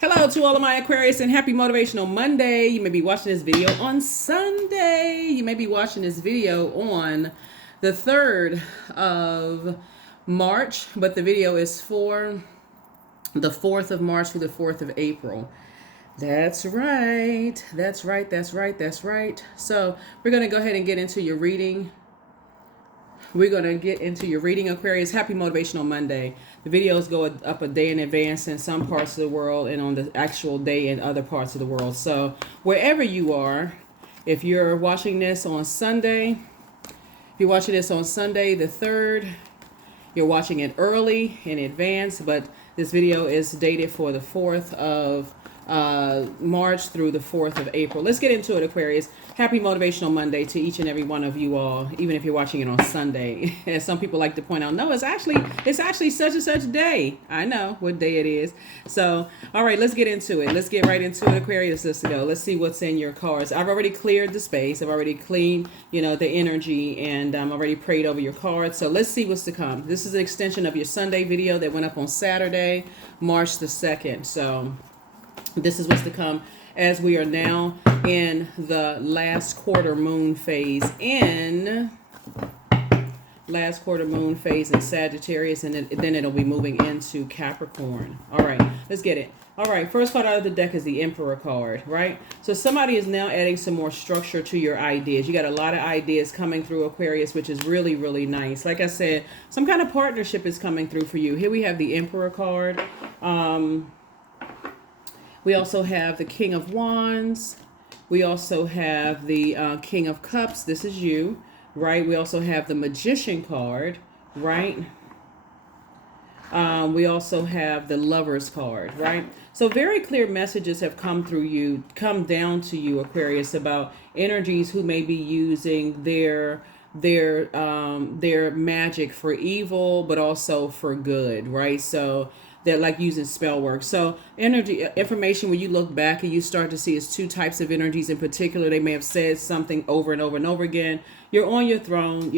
Hello to all of my Aquarius and happy Motivational Monday. You may be watching this video on Sunday. You may be watching this video on the 3rd of March, but the video is for the 4th of March through the 4th of April. That's right. That's right. That's right. That's right. So we're going to go ahead and get into your reading. We're going to get into your reading, Aquarius. Happy Motivational Monday. The videos go up a day in advance in some parts of the world and on the actual day in other parts of the world. So wherever you are, if you're watching this on Sunday, the 3rd, you're watching it early in advance, but this video is dated for the 4th of March through the 4th of April. Let's get into it, Aquarius. Happy Motivational Monday to each and every one of you all, even if you're watching it on Sunday. As some people like to point out, no, it's actually such and such day. I know what day it is. So, all right, let's get into it. Let's get right into it, Aquarius. Let's go. Let's see what's in your cards. I've already cleared the space. I've already cleaned, the energy, and already prayed over your cards. So let's see what's to come. This is an extension of your Sunday video that went up on Saturday, March the 2nd. So this is what's to come as we are now in the last quarter moon phase in Sagittarius, and then it'll be moving into Capricorn. All right, let's get it. All right, first card out of the deck is the Emperor card, right? So somebody is now adding some more structure to your ideas. You got a lot of ideas coming through, Aquarius, which is really, really nice. Like I said, some kind of partnership is coming through for you. Here we have the Emperor card. We also have the King of Wands. We also have the King of Cups. This is you, right? We also have the Magician card, right? We also have the Lovers card, right? So very clear messages have come down to you, Aquarius, about energies who may be using their magic for evil, but also for good, right? So they're like using spell work. So information, when you look back and you start to see, is two types of energies in particular. They may have said something over and over and over again. You're on your throne.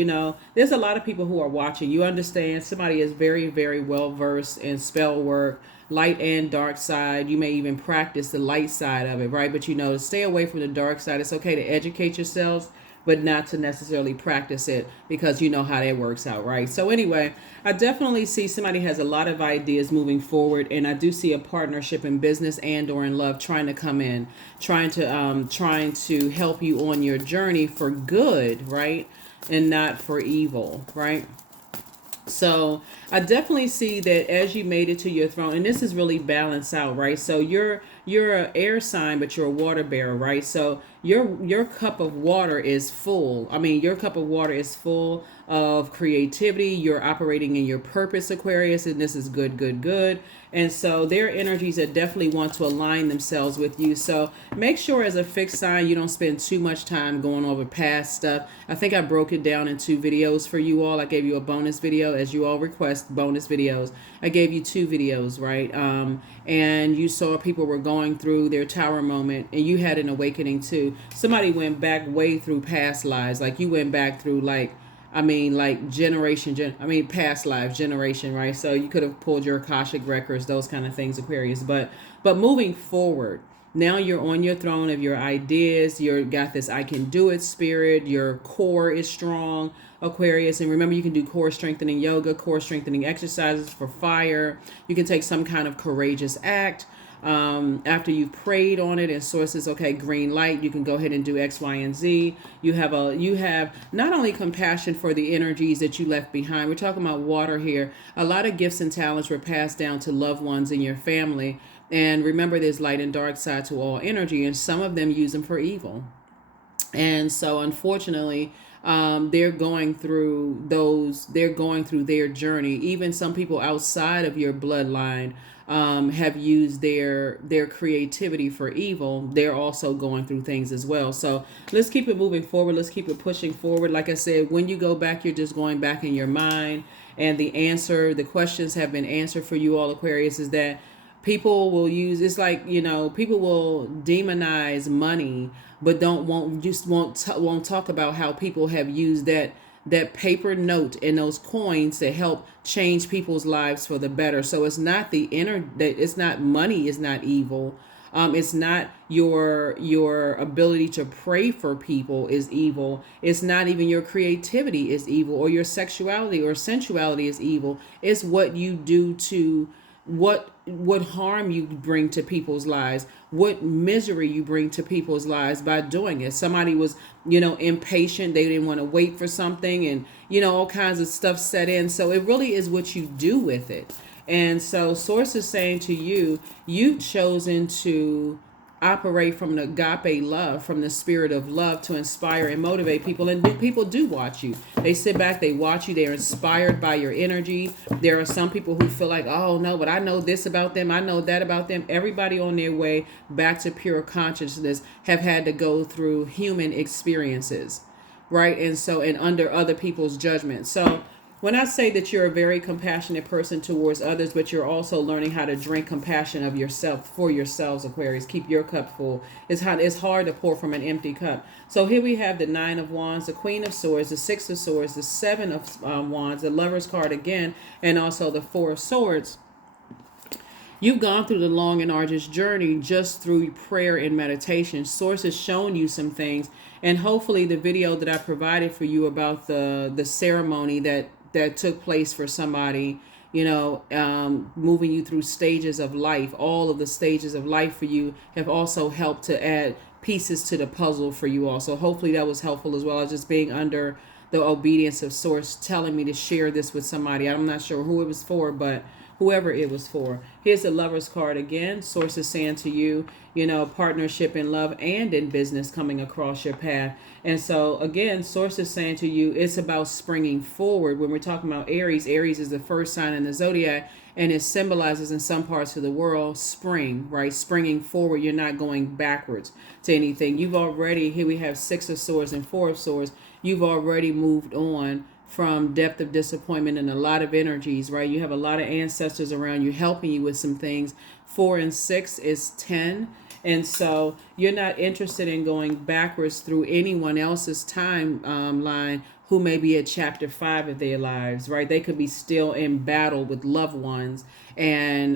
There's a lot of people who are watching. You understand somebody is very, very well versed in spell work, light and dark side. You may even practice the light side of it, right? But stay away from the dark side. It's okay to educate yourselves, but not to necessarily practice it, because you know how that works out, right? So anyway, I definitely see somebody has a lot of ideas moving forward, and I do see a partnership in business and or in love trying to come in, trying to help you on your journey for good, right? And not for evil, right? So I definitely see that as you made it to your throne, and this is really balanced out, right? So you're an air sign, but you're a water bearer, right? So your cup of water is full. Your cup of water is full of creativity. You're operating in your purpose, Aquarius, and this is good, good, good. And so there are energies that definitely want to align themselves with you. So make sure as a fixed sign, you don't spend too much time going over past stuff. I think I broke it down in 2 videos for you all. I gave you a bonus video, as you all request bonus videos. I gave you 2 videos, right? And you saw people were going through their tower moment, and you had an awakening too. Somebody went back way through past lives. Like you went back through past lives, generation, right? So you could have pulled your Akashic records, those kind of things, Aquarius. But moving forward, now you're on your throne of your ideas. You've got this I can do it spirit. Your core is strong, Aquarius. And remember, you can do core strengthening yoga, core strengthening exercises for fire. You can take some kind of courageous act. After you've prayed on it and sources, okay, green light, you can go ahead and do X, Y, and Z. You have not only compassion for the energies that you left behind. We're talking about water here. A lot of gifts and talents were passed down to loved ones in your family. And remember, there's light and dark side to all energy, and some of them use them for evil. And so unfortunately, they're going through their journey. Even some people outside of your bloodline have used their creativity for evil. They're also going through things as well. So let's keep it moving forward. Let's keep it pushing forward. Like I said, when you go back, you're just going back in your mind, and the questions have been answered for you all, Aquarius, is that people will use, it's like, people will demonize money, but won't talk about how people have used that paper note and those coins to help change people's lives for the better. So it's not it's not money is not evil. It's not your ability to pray for people is evil. It's not even your creativity is evil, or your sexuality or sensuality is evil. It's what you do to what harm you bring to people's lives, what misery you bring to people's lives by doing it. Somebody was, impatient, they didn't want to wait for something, and all kinds of stuff set in. So it really is what you do with it. And so source is saying to you, you've chosen to operate from the agape love, from the spirit of love, to inspire and motivate people. And people do watch you. They sit back, they watch you, they're inspired by your energy. There are some people who feel like, oh no, but I know this about them, I know that about them. Everybody on their way back to pure consciousness have had to go through human experiences, right? And under other people's judgment. So when I say that you're a very compassionate person towards others, but you're also learning how to drink compassion of yourself for yourselves, Aquarius, keep your cup full. It's hard to pour from an empty cup. So here we have the Nine of Wands, the Queen of Swords, the Six of Swords, the Seven of Wands, the Lover's card again, and also the Four of Swords. You've gone through the long and arduous journey just through prayer and meditation. Source has shown you some things, and hopefully the video that I provided for you about the ceremony that took place for somebody, moving you through stages of life. All of the stages of life for you have also helped to add pieces to the puzzle for you also. Hopefully that was helpful as well as just being under the obedience of Source telling me to share this with somebody. I'm not sure who it was for, but whoever it was for. Here's the Lover's card again. Source is saying to you, partnership in love and in business coming across your path. And so again, Source is saying to you, it's about springing forward. When we're talking about Aries is the first sign in the Zodiac, and it symbolizes in some parts of the world spring, right? Springing forward. You're not going backwards to anything. Here we have Six of Swords and Four of Swords. You've already moved on from depth of disappointment and a lot of energies, right? You have a lot of ancestors around you helping you with some things. 4 and 6 is 10. And so you're not interested in going backwards through anyone else's timeline who may be at chapter 5 of their lives, right? They could be still in battle with loved ones and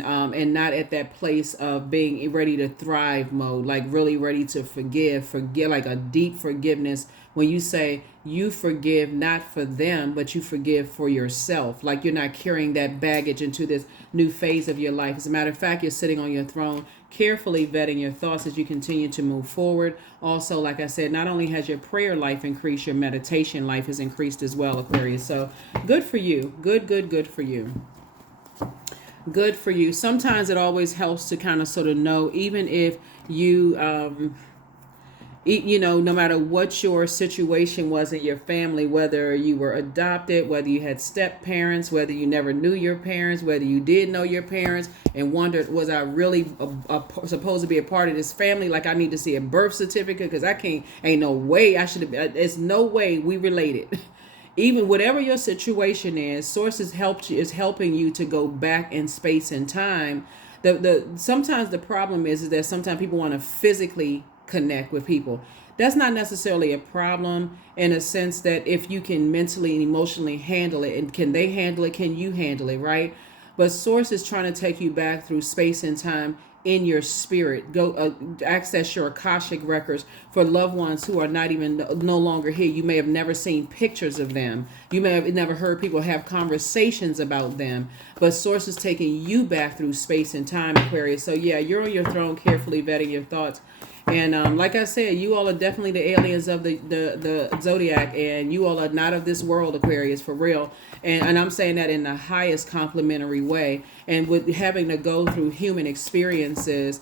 not at that place of being ready to thrive mode, like really ready to forgive, like a deep forgiveness. When you say you forgive not for them, but you forgive for yourself, like you're not carrying that baggage into this new phase of your life. As a matter of fact, you're sitting on your throne, carefully vetting your thoughts as you continue to move forward. Also, like I said, not only has your prayer life increased, your meditation life has increased as well, Aquarius. So good for you. Good for you. Good for you. Sometimes it always helps to kind of sort of know, even if you no matter what your situation was in your family, whether you were adopted, whether you had step parents, whether you never knew your parents, whether you did know your parents and wondered, was I really supposed to be a part of this family? Like I need to see a birth certificate because ain't no way I should have, there's no way we related. Even whatever your situation is, Source is helping you to go back in space and time. Sometimes the problem is that sometimes people want to physically connect with people. That's not necessarily a problem in a sense that if you can mentally and emotionally handle it, and can they handle it, can you handle it, right? But Source is trying to take you back through space and time in your spirit. Go access your Akashic records for loved ones who are no longer here. You may have never seen pictures of them. You may have never heard people have conversations about them. But Source is taking you back through space and time, Aquarius. So yeah, you're on your throne, carefully vetting your thoughts. And like I said, you all are definitely the aliens of the Zodiac, and you all are not of this world, Aquarius, for real. And I'm saying that in the highest complimentary way. And with having to go through human experiences,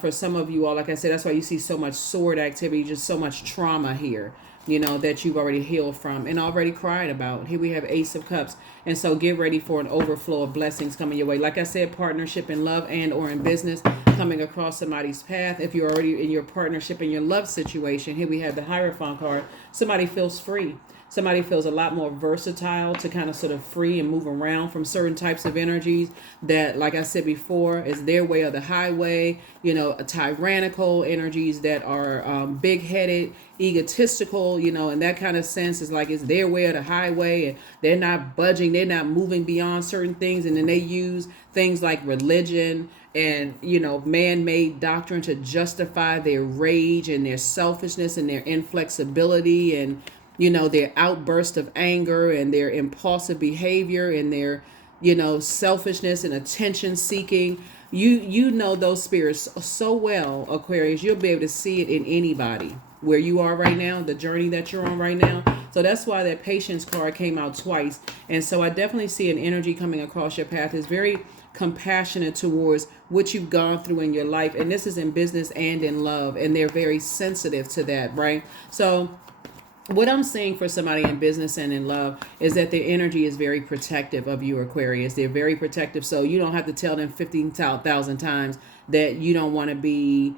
for some of you all, like I said, that's why you see so much sword activity, just so much trauma here, that you've already healed from and already cried about. Here we have Ace of Cups. And so get ready for an overflow of blessings coming your way. Like I said, partnership in love and or in business coming across somebody's path. If you're already in your partnership in your love situation, here we have the Hierophant card. Somebody feels free. Somebody feels a lot more versatile to kind of sort of free and move around from certain types of energies that, like I said before, is their way or the highway. Tyrannical energies that are big-headed, egotistical, in that kind of sense. Is like it's their way or the highway, and they're not budging, they're not moving beyond certain things, and then they use things like religion and man-made doctrine to justify their rage and their selfishness and their inflexibility and their outburst of anger and their impulsive behavior and their selfishness and attention seeking. You know those spirits so well, Aquarius. You'll be able to see it in anybody where you are right now, the journey that you're on right now. So that's why that patience card came out twice. And so I definitely see an energy coming across your path. It's very compassionate towards what you've gone through in your life. And this is in business and in love. And they're very sensitive to that, right? So what I'm seeing for somebody in business and in love is that their energy is very protective of you, Aquarius. They're very protective. So you don't have to tell them 15,000 times that you don't want to be,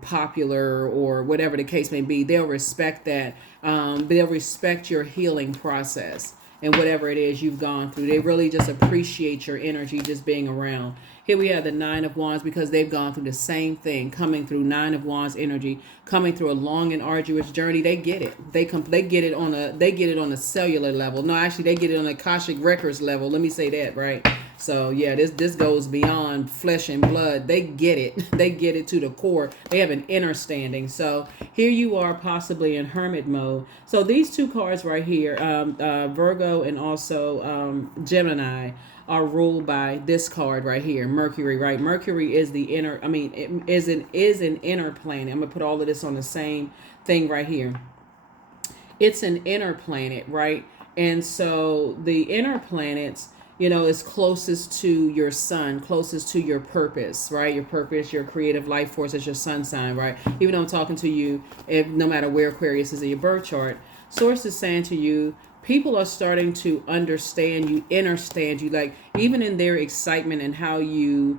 popular or whatever the case may be. They'll respect that. They'll respect your healing process and whatever it is you've gone through. They really just appreciate your energy just being around. Here we have the Nine of Wands because they've gone through the same thing, coming through Nine of Wands energy, coming through a long and arduous journey. They get it. They get it on a cellular level. No, actually, they get it on a Akashic Records level. Let me say that, right? So yeah, this goes beyond flesh and blood. They get it. They get it to the core. They have an understanding. So here you are, possibly in hermit mode. So these two cards right here, Virgo and also Gemini, are ruled by this card right here, Mercury, right? Mercury is the inner, is an inner planet. I'm gonna put all of this on the same thing right here. It's an inner planet, right? And so the inner planets, is closest to your sun, closest to your purpose, right? Your purpose, your creative life force is your sun sign, right? Even though I'm talking to you, no matter where Aquarius is in your birth chart, Source is saying to you, people are starting to understand you, understand you, like even in their excitement and how you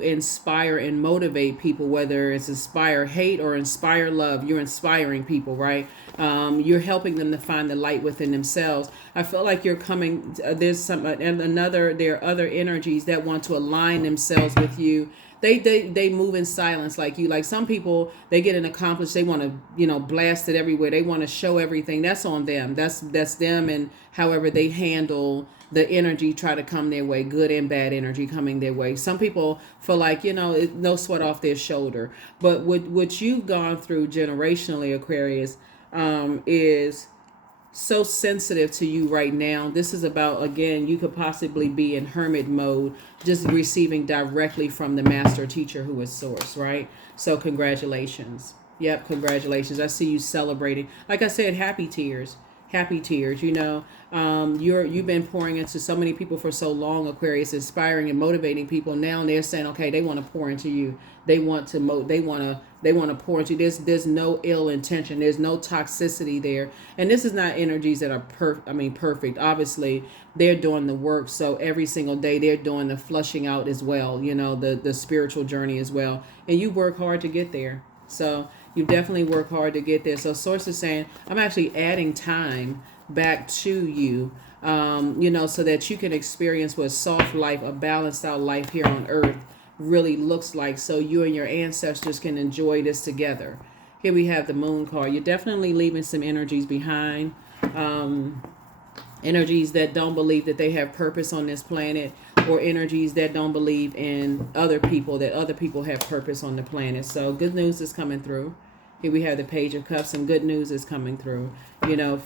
inspire and motivate people, whether it's inspire hate or inspire love. You're inspiring people, right? You're helping them to find the light within themselves. I feel like you're coming, there are other energies that want to align themselves with you. They move in silence like you. Like some people, they get an accomplished, they want to, blast it everywhere. They want to show everything. That's on them. That's them, and however they handle the energy try to come their way, good and bad energy coming their way. Some people feel like, no sweat off their shoulder. But what you've gone through generationally, Aquarius, is so sensitive to you right now. This is about, again, you could possibly be in hermit mode, just receiving directly from the master teacher who is Source, right? So congratulations. Yep, congratulations. I see you celebrating. Like I said, happy tears. Happy tears. You've been pouring into so many people for so long, Aquarius, inspiring and motivating people. Now they're saying, okay, they want to pour into you. They want to pour into you. There's no ill intention. There's no toxicity there. And this is not energies that are perfect. Obviously, they're doing the work. So every single day they're doing the flushing out as well, the spiritual journey as well. And you work hard to get there. So you definitely work hard to get there. So Source is saying, I'm actually adding time back to you, so that you can experience what soft life, a balanced out life here on earth really looks like, so you and your ancestors can enjoy this together. Here we have the Moon card. You're definitely leaving some energies behind, energies that don't believe that they have purpose on this planet, or energies that don't believe in other people, that other people have purpose on the planet. So good news is coming through. Here we have the Page of Cups, and good news is coming through,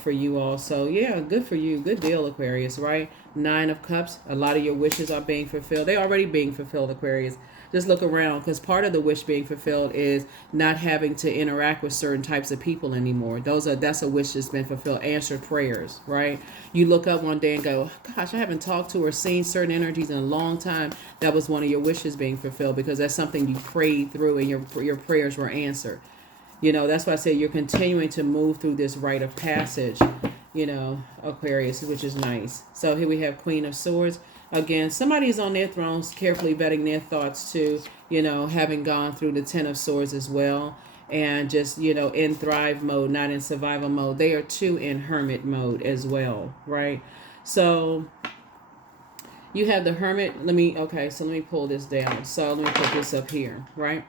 for you all. So yeah, good for you. Good deal, Aquarius, right? Nine of Cups. A lot of your wishes are being fulfilled. They're already being fulfilled, Aquarius. Just look around, because part of the wish being fulfilled is not having to interact with certain types of people anymore. That's a wish that's been fulfilled. Answered prayers, right? You look up one day and go, gosh, I haven't talked to or seen certain energies in a long time. That was one of your wishes being fulfilled, because that's something you prayed through and your prayers were answered. That's why I say you're continuing to move through this rite of passage, Aquarius, which is nice. So here we have Queen of Swords. Again, somebody is on their thrones, carefully vetting their thoughts too, having gone through the Ten of Swords as well. and just, in thrive mode, not in survival mode. They are too in hermit mode as well, right? So you have the hermit. So let me pull this down. So let me put this up here, right?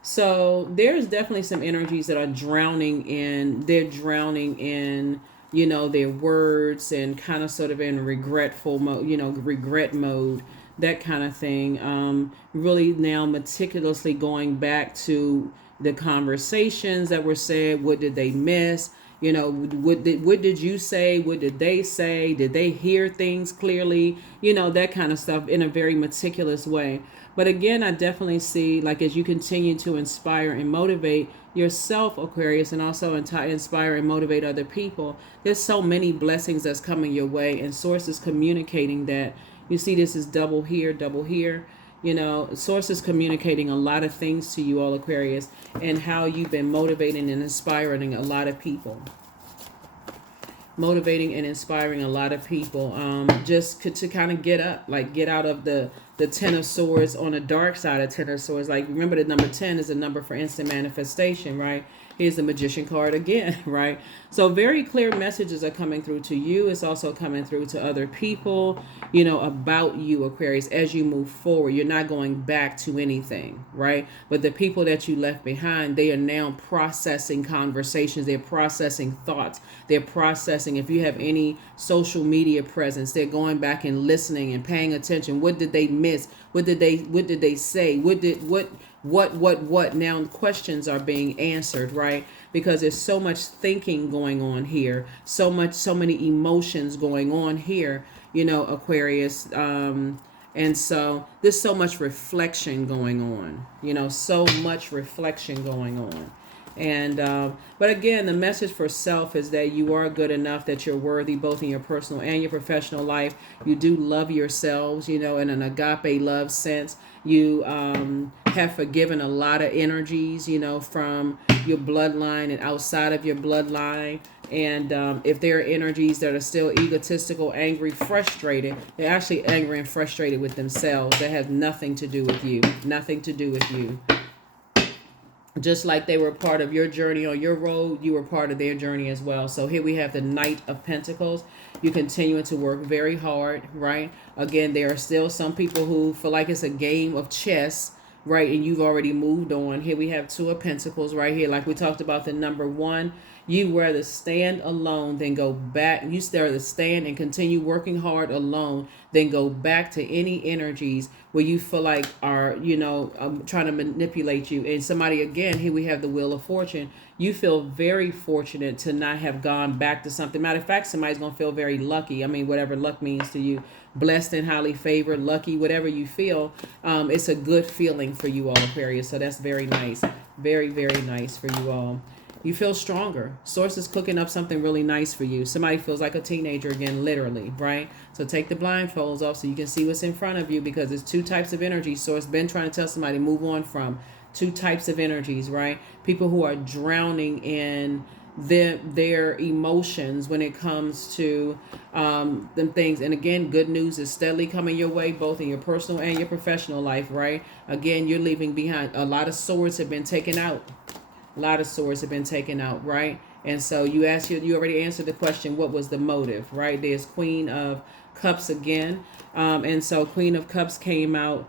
So there's definitely some energies that are they're drowning in, their words, and kind of sort of in regretful mode, regret mode, that kind of thing. Really now meticulously going back to the conversations that were said. What did they miss? What did you say? What did they say? Did they hear things clearly? That kind of stuff in a very meticulous way. But again, I definitely see, like, as you continue to inspire and motivate yourself, Aquarius, and also inspire and motivate other people, there's so many blessings that's coming your way, and Source is communicating that. You see, this is double here, double here. Source is communicating a lot of things to you all, Aquarius, and how you've been motivating and inspiring a lot of people. Motivating and inspiring a lot of people, just to kind of get up, like get out of the Ten of Swords on the dark side of Ten of Swords. Like, remember, the number 10 is a number for instant manifestation, right? Here's the Magician card again, right? So very clear messages are coming through to you. It's also coming through to other people, about you, Aquarius, as you move forward. You're not going back to anything, right? But the people that you left behind, they are now processing conversations. They're processing thoughts. They're processing, if you have any social media presence, they're going back and listening and paying attention. What did they miss? What did they say? What now questions are being answered, right? Because there's so much thinking going on here, so many emotions going on here, Aquarius, and so there's so much reflection going on, so much reflection going on. And but again, the message for self is that you are good enough, that you're worthy, both in your personal and your professional life. You do love yourselves, in an agape love sense. You have forgiven a lot of energies, from your bloodline and outside of your bloodline. And if there are energies that are still egotistical, angry, frustrated, they're actually angry and frustrated with themselves. That has nothing to do with you. Nothing to do with you. Just like they were part of your journey on your road, you were part of their journey as well. So here we have the Knight of Pentacles. You continuing to work very hard, right? Again, there are still some people who feel like it's a game of chess, right? And you've already moved on. Here we have Two of Pentacles right here. Like we talked about the number 1. You rather stand alone than go back. You rather stand and continue working hard alone than go back to any energies where you feel like are, trying to manipulate you. And somebody, again, here we have the Wheel of Fortune. You feel very fortunate to not have gone back to something. Matter of fact, somebody's going to feel very lucky. I mean, whatever luck means to you. Blessed and highly favored, lucky, whatever you feel. It's a good feeling for you all, Aquarius. So that's very nice. Very, very nice for you all. You feel stronger. Source is cooking up something really nice for you. Somebody feels like a teenager again, literally, right? So take the blindfolds off so you can see what's in front of you, because there's 2 types of energy. Source been trying to tell somebody move on from 2 types of energies, right? People who are drowning in their emotions when it comes to them things. And again, good news is steadily coming your way, both in your personal and your professional life, right? Again, you're leaving behind. A lot of swords have been taken out. A lot of swords have been taken out, right? And so you already answered the question, what was the motive, right? There's Queen of Cups again. And so Queen of Cups came out,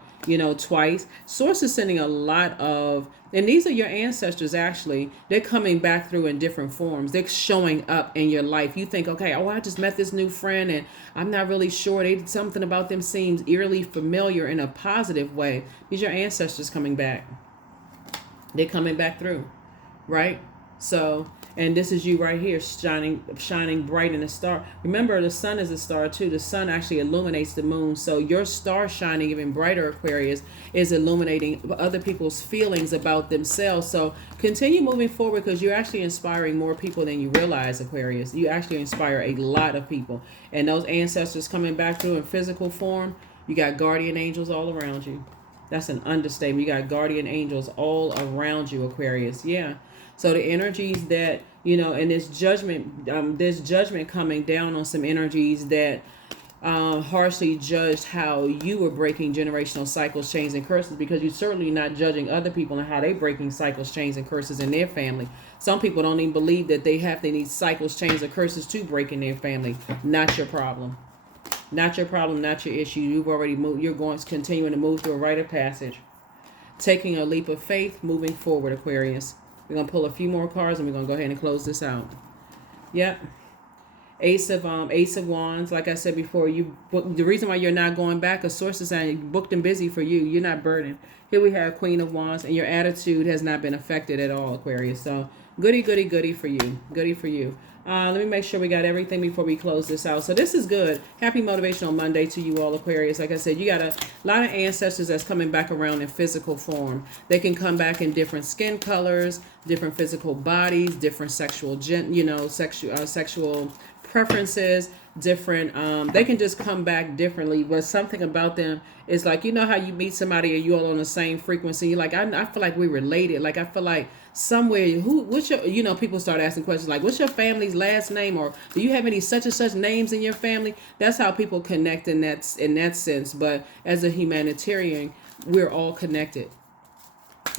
twice. Source is sending a lot of, and these are your ancestors, actually. They're coming back through in different forms. They're showing up in your life. You think, okay, I just met this new friend and I'm not really sure. Something about them seems eerily familiar in a positive way. These are your ancestors coming back. They're coming back through. Right? So, and this is you right here, shining bright in the star. Remember, the sun is a star too. The sun actually illuminates the moon. So your star shining even brighter, Aquarius, is illuminating other people's feelings about themselves. So continue moving forward, because you're actually inspiring more people than you realize, Aquarius. You actually inspire a lot of people. And those ancestors coming back through in physical form, you got guardian angels all around you. That's an understatement. You got guardian angels all around you, Aquarius. Yeah. So the energies that, and there's judgment coming down on some energies that harshly judged how you were breaking generational cycles, chains, and curses, because you're certainly not judging other people and how they breaking cycles, chains, and curses in their family. Some people don't even believe that they have to need cycles, chains, or curses to break in their family. Not your problem. Not your problem, not your issue. You've already moved. You're going to continuing to move through a rite of passage. Taking a leap of faith, moving forward, Aquarius. We're going to pull a few more cards and we're going to go ahead and close this out. Yep. Ace of Wands. Like I said before, the reason why you're not going back, a source is saying booked and busy for you. You're not burdened. Here we have Queen of Wands, and your attitude has not been affected at all, Aquarius. So goody, goody, goody for you. Goody for you. Let me make sure we got everything before we close this out. So this is good. Happy Motivational Monday to you all, Aquarius. Like I said, you got a lot of ancestors that's coming back around in physical form. They can come back in different skin colors, different physical bodies, different sexual sexual preferences, different they can just come back differently, but something about them is like, you know how you meet somebody and you're all on the same frequency, you're like, I feel like we're related, like I feel like somewhere, what's your, people start asking questions like, what's your family's last name, or do you have any such and such names in your family? That's how people connect in that sense. But as a humanitarian, we're all connected.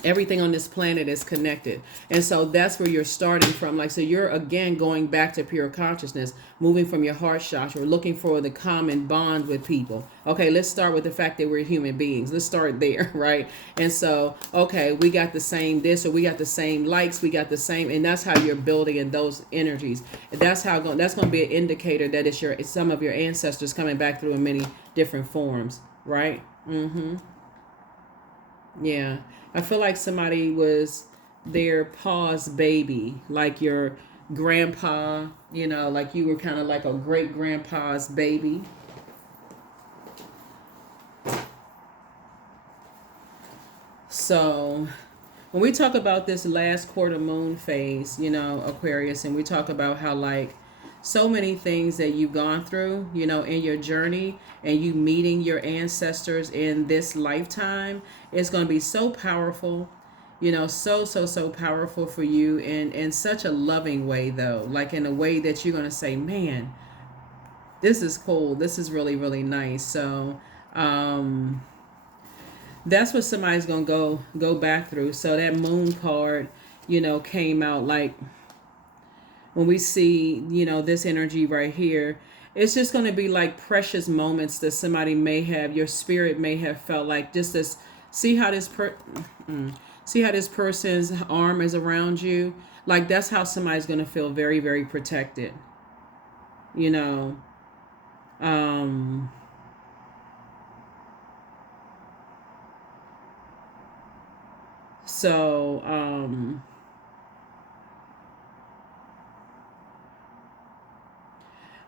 Everything on this planet is connected. And so that's where you're starting from. Like, so you're again going back to pure consciousness, moving from your heart chakra, looking for the common bond with people. Okay, let's start with the fact that we're human beings. Let's start there, right? And so, okay, we got the same this, or we got the same likes, we got the same, and that's how you're building in those energies. That's going to be an indicator that it's some of your ancestors coming back through in many different forms, right? Yeah. I feel like somebody was their pa's baby, like your grandpa, like you were kind of like a great grandpa's baby. So when we talk about this last quarter moon phase, Aquarius, and we talk about how like so many things that you've gone through, in your journey, and you meeting your ancestors in this lifetime, it's going to be so powerful, so powerful for you in such a loving way, though, like in a way that you're going to say, man, this is cool. This is really, really nice. So, that's what somebody's going to go back through. So that moon card, came out like, when we see, this energy right here, it's just going to be like precious moments that somebody may have, your spirit may have felt like just this, see how this person's arm is around you. Like that's how somebody's going to feel very, very protected, so,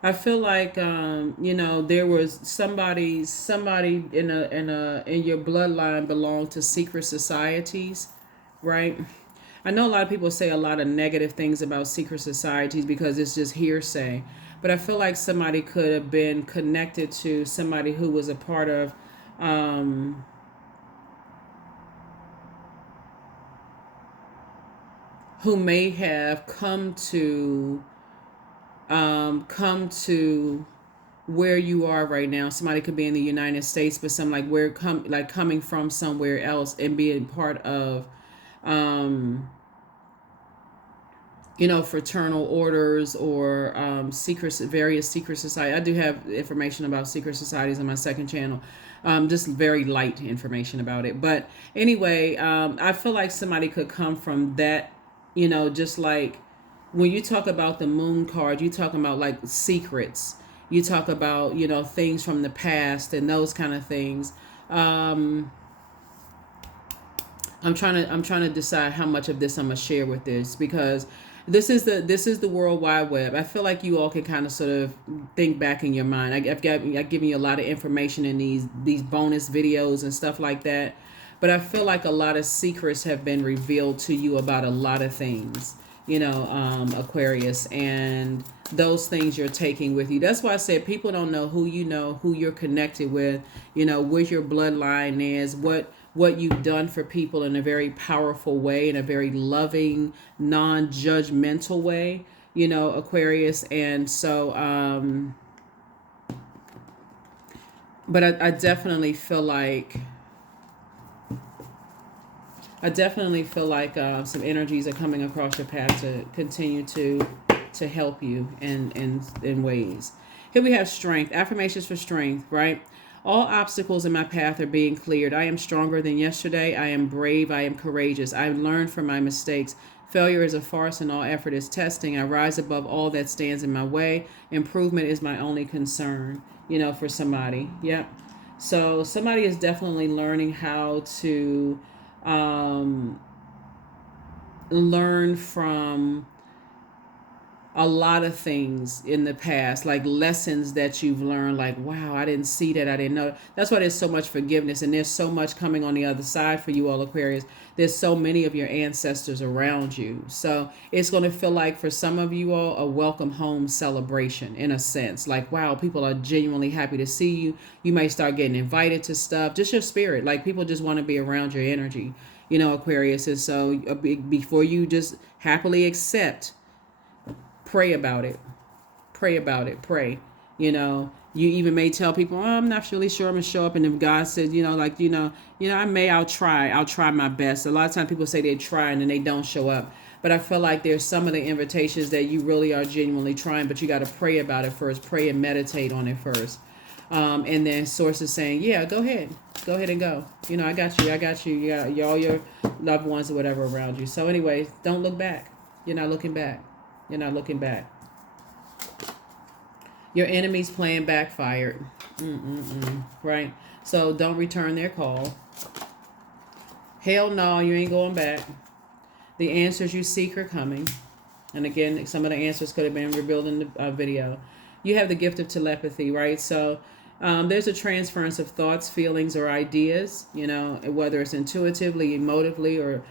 I feel like there was somebody in your bloodline belonged to secret societies, right? I know a lot of people say a lot of negative things about secret societies because it's just hearsay, but I feel like somebody could have been connected to somebody who was a part of who may have come to where you are right now. Somebody could be in the United States, but some like coming from somewhere else and being part of fraternal orders or various secret society. I do have information about secret societies on my second channel. Just very light information about it. But anyway, I feel like somebody could come from that, just like when you talk about the moon card, you talking about like secrets. You talk about, things from the past and those kind of things. I'm trying to decide how much of this I'm gonna share with this, because this is the World Wide Web. I feel like you all can kind of sort of think back in your mind. I've given you a lot of information in these bonus videos and stuff like that, but I feel like a lot of secrets have been revealed to you about a lot of things, Aquarius, and those things you're taking with you. That's why I said people don't know who who you're connected with, what your bloodline is, what you've done for people in a very powerful way, in a very loving, non-judgmental way, Aquarius. And so but I definitely feel like some energies are coming across your path to continue to help you in ways. Here we have strength. Affirmations for strength, right? All obstacles in my path are being cleared. I am stronger than yesterday. I am brave. I am courageous. I learned from my mistakes. Failure is a farce and all effort is testing. I rise above all that stands in my way. Improvement is my only concern, for somebody. Yep. So somebody is definitely learning how to um, learn from a lot of things in the past, like lessons that you've learned, like, wow, I didn't see that, I didn't know. That's why there's so much forgiveness, and there's so much coming on the other side for you all Aquarius. There's so many of your ancestors around you. So it's going to feel like for some of you all a welcome home celebration in a sense. Like, wow, people are genuinely happy to see you. You may start getting invited to stuff, just your spirit. Like people just want to be around your energy, Aquarius. And so before you just happily accept, pray about it. Pray about it. Pray. You even may tell people, oh, I'm not really sure I'm gonna show up. And if God says, I'll try my best. A lot of times people say they try and then they don't show up. But I feel like there's some of the invitations that you really are genuinely trying, but you got to pray about it first. Pray and meditate on it first. And then sources saying, yeah, go ahead and go. I got you. You got all your loved ones or whatever around you. So anyway, don't look back. You're not looking back. You're not looking back. Your enemy's plan backfired. Right? So don't return their call. Hell no, you ain't going back. The answers you seek are coming. And again, some of the answers could have been revealed in the video. You have the gift of telepathy, right? So there's a transference of thoughts, feelings, or ideas, whether it's intuitively, emotively, or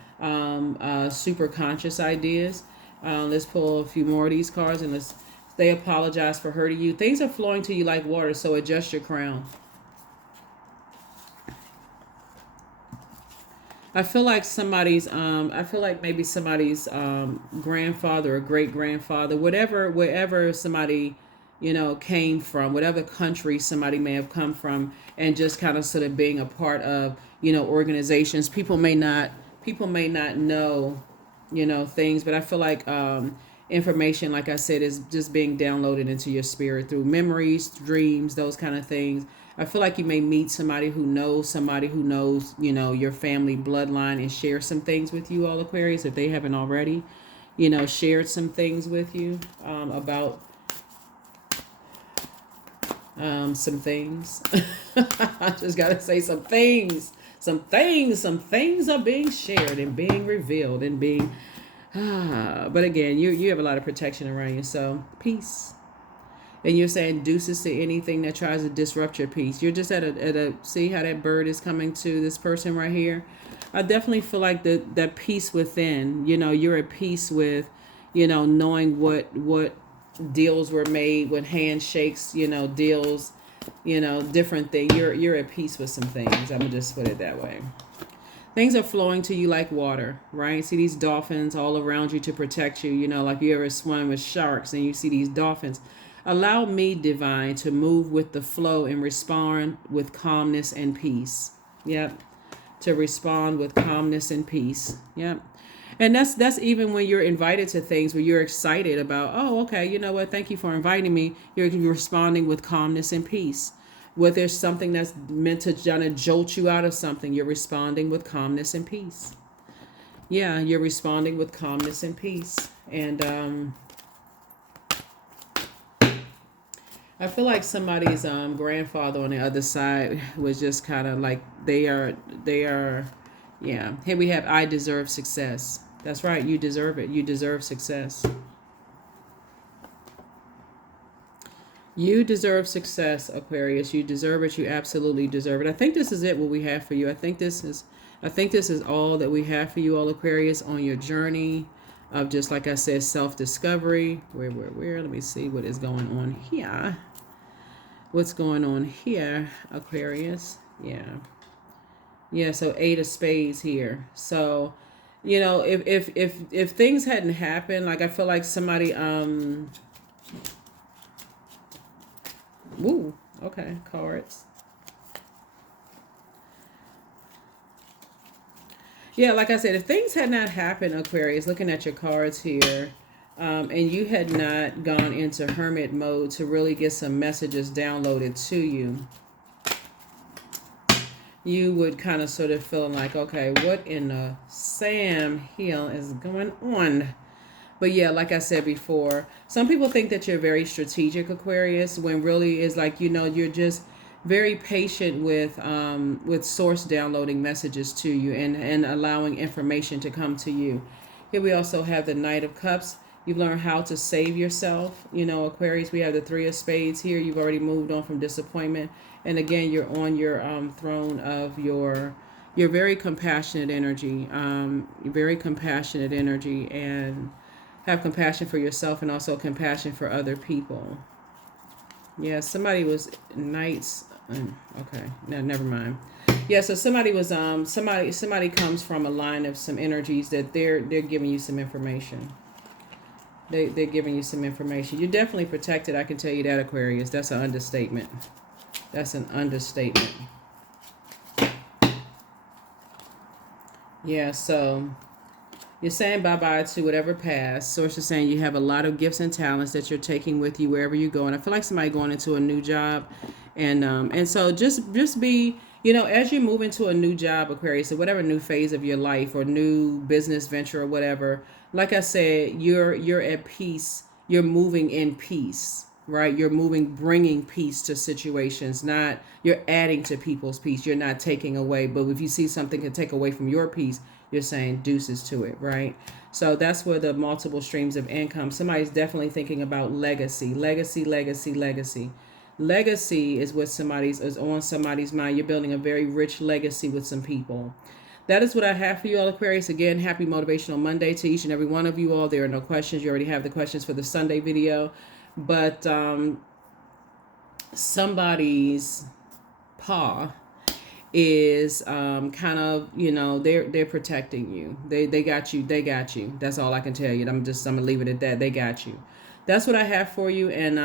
super conscious ideas. Let's pull a few more of these cards and they apologize for hurting you. Things are flowing to you like water, so adjust your crown. I feel like maybe somebody's grandfather or great grandfather, wherever somebody, came from, whatever country somebody may have come from, and just kind of sort of being a part of, organizations. People may not know, things, but I feel like information, like I said, is just being downloaded into your spirit through memories, dreams, those kind of things. I feel like you may meet somebody who knows, your family bloodline and share some things with you all Aquarius, if they haven't already, shared some things with you about some things. I just got to say some things. Some things are being shared and being revealed and being, but again, you have a lot of protection around you. So peace. And you're saying deuces to anything that tries to disrupt your peace. You're just at a see how that bird is coming to this person right here. I definitely feel like that peace within, you're at peace with, knowing what deals were made, when handshakes, deals, different things. You're at peace with some things. I'm gonna just put it that way. Things are flowing to you like water, right? See these dolphins all around you to protect you. Like you ever swim with sharks and you see these dolphins. Allow me, divine, to move with the flow and respond with calmness and peace. Yep. To respond with calmness and peace. Yep. And that's even when you're invited to things where you're excited about, oh, okay, you know what? Thank you for inviting me. You're responding with calmness and peace. Where there's something that's meant to kind of jolt you out of something, you're responding with calmness and peace. Yeah, you're responding with calmness and peace. And I feel like somebody's grandfather on the other side was just kind of like they are, yeah. Here we have, I deserve success. That's right, you deserve it. You deserve success. You deserve success, Aquarius. You deserve it. You absolutely deserve it. I think this is it, what we have for you. I think this is all that we have for you, all Aquarius, on your journey of, just like I said, self-discovery. Where? Let me see what is going on here. What's going on here, Aquarius? Yeah, so 8 of spades here. So, if things hadn't happened, like I feel like somebody ooh, okay, cards. Yeah, like I said, if things had not happened, Aquarius, looking at your cards here, and you had not gone into hermit mode to really get some messages downloaded to you, you would kind of sort of feel like, okay, what in the Sam Hill is going on? But yeah, like I said before, some people think that you're very strategic, Aquarius, when really is like, you're just very patient with source downloading messages to you and allowing information to come to you. Here we also have the Knight of Cups. You've learned how to save yourself. Aquarius, we have the Three of Spades here. You've already moved on from disappointment. And again, you're on your throne of your very compassionate energy. Very compassionate energy, and have compassion for yourself and also compassion for other people. Yeah, somebody was knights. Okay, no, never mind. Yeah, so somebody was somebody comes from a line of some energies that they're giving you some information. They're giving you some information. You're definitely protected. I can tell you that, Aquarius. That's an understatement. That's an understatement. Yeah, so you're saying bye-bye to whatever past. Source is saying you have a lot of gifts and talents that you're taking with you wherever you go. And I feel like somebody going into a new job. And so just be, as you move into a new job, Aquarius, or whatever new phase of your life or new business venture or whatever, like I said, you're at peace. You're moving in peace, right? You're moving, bringing peace to situations, not you're adding to people's peace. You're not taking away. But if you see something can take away from your peace, you're saying deuces to it, right? So that's where the multiple streams of income. Somebody's definitely thinking about legacy. Legacy is what is on somebody's mind. You're building a very rich legacy with some people. That is what I have for you all, Aquarius. Again, happy Motivational Monday to each and every one of you all. There are no questions. You already have the questions for the Sunday video. But somebody's paw is kind of, they're protecting you. They got you. That's all I can tell you. I'm gonna leave it at that. They got you. That's what I have for you, and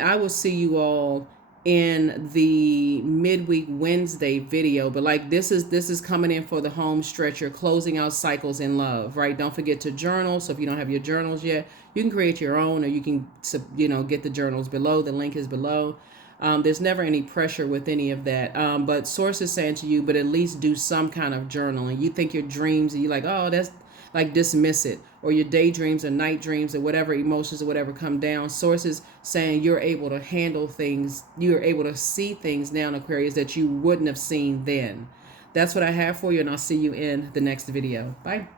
I will see you all in the midweek Wednesday video. But like this is coming in for the home stretch. You're closing out cycles in love, right? Don't forget to journal. So if you don't have your journals yet, you can create your own, or you can get the journals below. The link is below. There's never any pressure with any of that. But source is saying to you, but at least do some kind of journaling. You think your dreams, and you're like, oh, that's like dismiss it, or your daydreams or night dreams or whatever emotions or whatever come down. Source is saying you're able to handle things. You're able to see things now in Aquarius that you wouldn't have seen then. That's what I have for you, and I'll see you in the next video. Bye.